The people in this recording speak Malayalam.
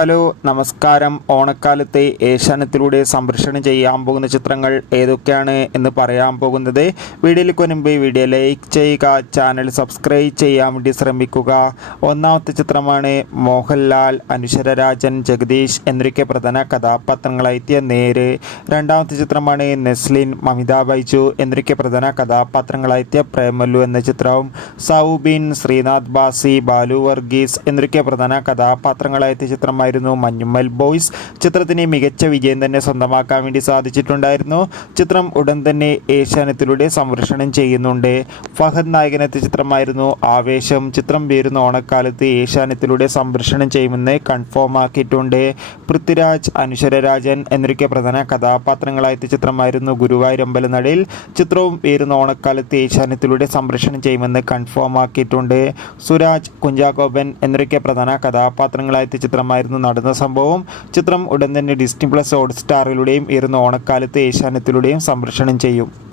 ഹലോ നമസ്കാരം. ഓണക്കാലത്തെ ഏഷ്യാനത്തിലൂടെ സംപ്രേഷണം ചെയ്യാൻ പോകുന്ന ചിത്രങ്ങൾ ഏതൊക്കെയാണ് എന്ന് പറയാൻ പോകുന്നത്? വീഡിയോയിലേക്ക് മുൻപ് വീഡിയോ ലൈക്ക് ചെയ്യുക ചാനൽ സബ്സ്ക്രൈബ് ചെയ്യാൻ വേണ്ടി ശ്രമിക്കുക. ഒന്നാമത്തെ ചിത്രമാണ് മോഹൻലാൽ അനുശ്വരരാജൻ ജഗദീഷ് എന്നൊക്കെ പ്രധാന കഥാപാത്രങ്ങളായെത്തിയ നേര്. രണ്ടാമത്തെ ചിത്രമാണ് നെസ്ലിൻ മമിത ബൈജു എന്നൊക്കെ പ്രധാന കഥാപാത്രങ്ങളായെത്തിയ പ്രേമല്ലു എന്ന ചിത്രവും സൗബിൻ ശ്രീനാഥ് ബാസി ബാലു വർഗീസ് എന്നൊക്കെ പ്രധാന കഥാപാത്രങ്ങളായെത്തിയ ചിത്രമായിരുന്നു മഞ്ഞുമ്മൽ ബോയ്സ്. ചിത്രത്തിന് മികച്ച വിജയം തന്നെ സ്വന്തമാക്കാൻ വേണ്ടി സാധിച്ചിട്ടുണ്ടായിരുന്നു. ചിത്രം ഉടൻ തന്നെ ഏഷ്യാനെറ്റിലൂടെ സംരക്ഷണം ചെയ്യുന്നുണ്ട്. ഫഹദ് നായകനെത്തിയ ചിത്രമായിരുന്നു ആവേശം. ചിത്രം വേരുന്ന ഓണക്കാലത്ത് ഏഷ്യാനെറ്റിലൂടെ സംരക്ഷണം ചെയ്യുമെന്ന് കൺഫേം ആക്കിയിട്ടുണ്ട്. പൃഥ്വിരാജ് അനുശ്വരരാജൻ എന്നൊക്കെ പ്രധാന കഥാപാത്രങ്ങളായത്തെ ചിത്രമായിരുന്നു ഗുരുവായൂരമ്പല നടയിൽ ചിത്രവും പേരുന്ന ഓണക്കാലത്ത് ഏഷ്യാനെറ്റിലൂടെ സംരക്ഷണം ചെയ്യുമെന്ന് കൺഫേം ആക്കിയിട്ടുണ്ട്. സുരാജ് കുഞ്ചാഗോപൻ എന്നൊക്കെ പ്രധാന കഥാപാത്രങ്ങളായത്തെ ചിത്രമായിരുന്നു നടന്ന സംഭവം ചിത്രം ഉടൻ തന്നെ ഡിസ്നി പ്ലസ് ഹോട്ട്സ്റ്റാറിലൂടെയും സ്റ്റാറിലൂടെയും ഇരുന്ന ഓണക്കാലത്ത് ഏഷ്യാനെറ്റിലൂടെയും സംപ്രേഷണം ചെയ്യും.